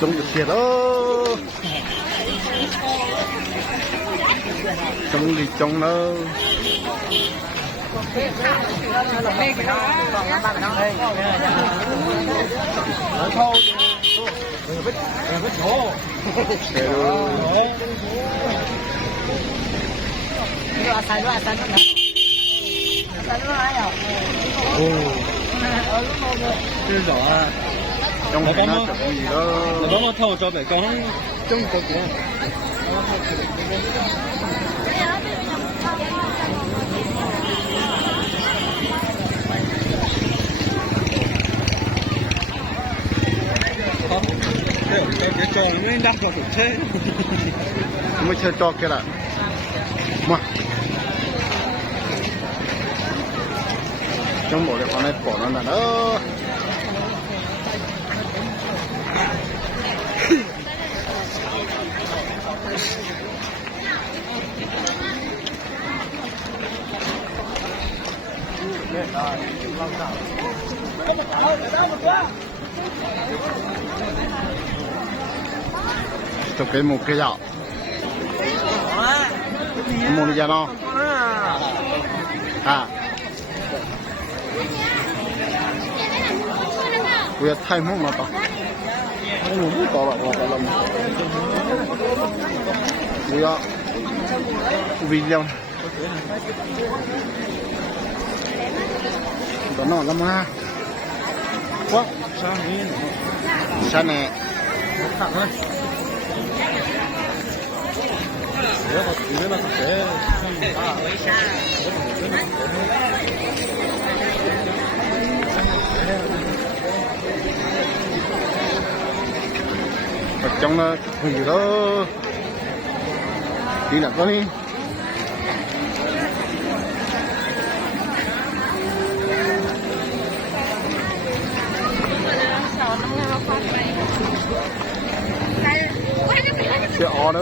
中就写喽，中就中喽。这是啥？中係啦，就可以咯。我幫我偷咗嚟講，中國嘅。好，你撞咩啱個條車？ไม่ใช่จอกแค่ละมาจังหวะเลยเขาในปอดนั่นน่ะจะเกิดมุกเกี่ยวมุกนี่จ้ะเนาะกูจะถ่ายมุกมาต่อไม่มุกต่อหรอกเราไปลงกูจะวิ่งเร็วตอนนอนแล้วมาว้าชั้นเนี่ยtrong nó gì đó đi là có đi cái ó đó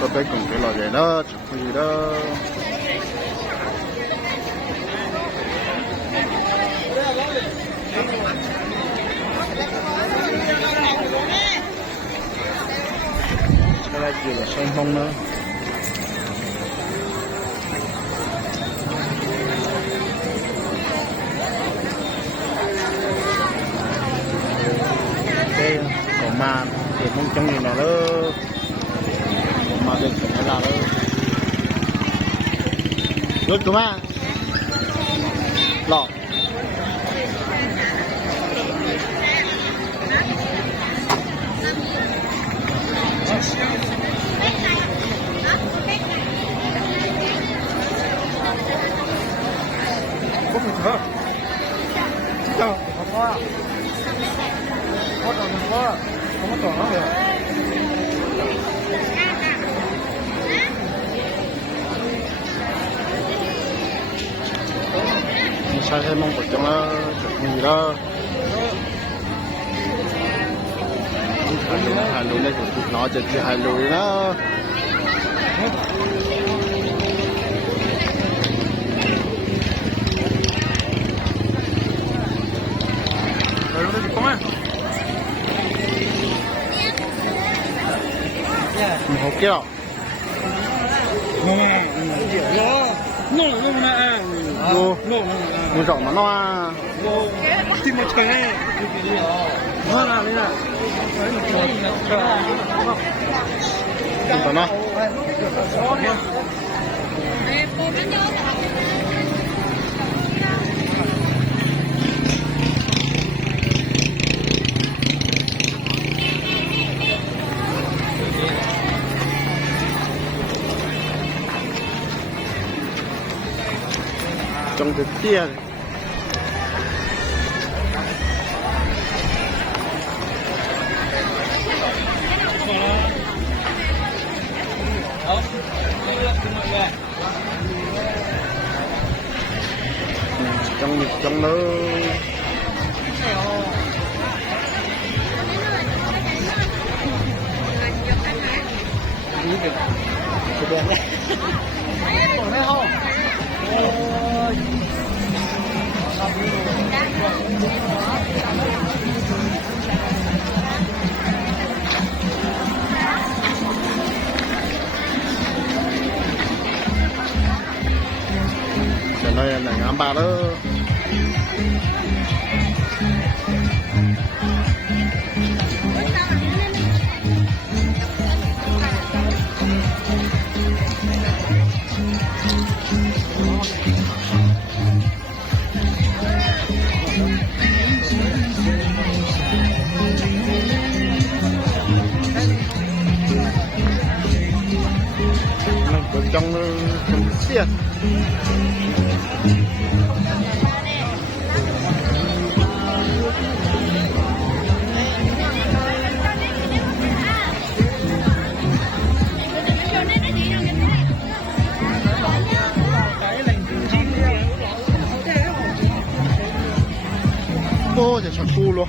có tới cùng cái lò vậy đó chụp gì đó cái này chỉ là sân phong nữa đây còn mà thì không trong gì nào nữa mà được cái nào đâu được cơ mà lọ không được hả? Đâu? Không có. Có còn không có. Không có còn nó được. Sai thêm mong trong nó chụp gì đó. Hai lùi này của nó chỉ hai lùi đó. Một kilo. Mua rộng mà nó thì một cái này nó là thế nào tao nó trong cái tia trong nó đây là ngắm bà đó. Trong xiên ô giờ chẳng cu luôn.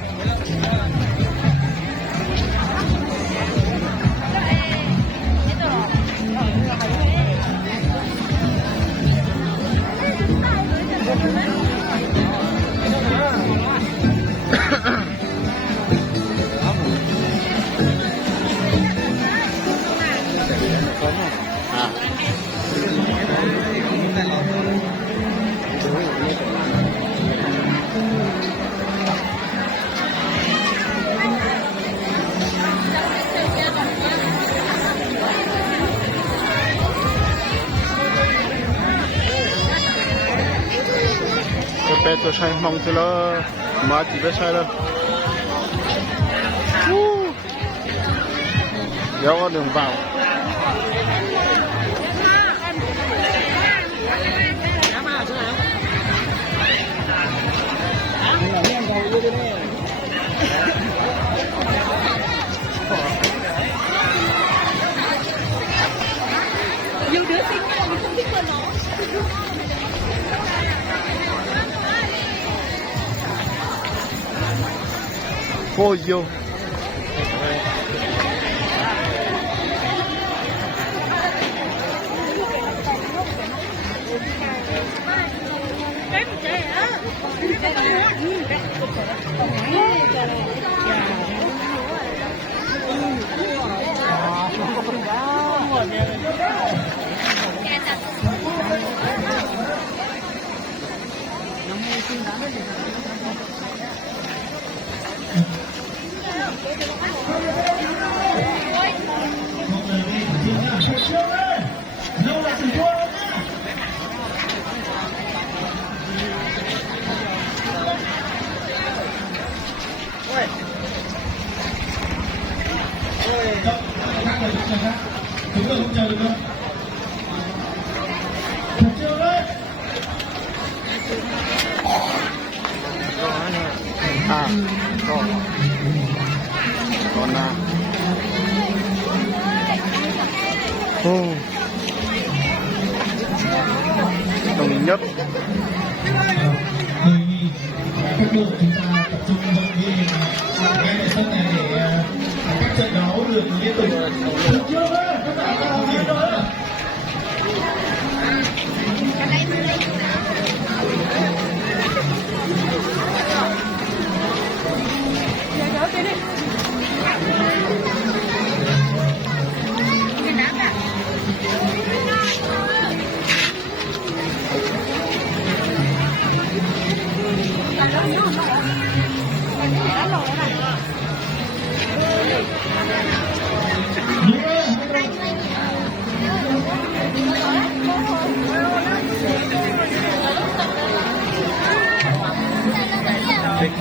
Bé tôi sai mong cho nó mà chỉ biết sai đâu. Kéo con đường vào. Nhiều đứa xinh mà mình không thích con nó. For you. Chúng tôi không chờ được đâu. Thật chưa đấy. À, còn là đồng nhất. Câu lạc bộ chúng ta tập trung động viên ngay tại sân này để các trận đấu được liên tục. Thật chưa đấy. Các bạn có hiểu rồi.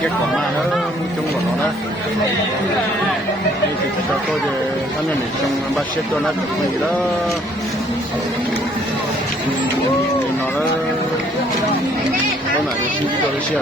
Kết quả mà nó chung của nó đó thì cho tôi về anh em mình trong ba set tôi nó được gì đó nó con này xin tôi sẽ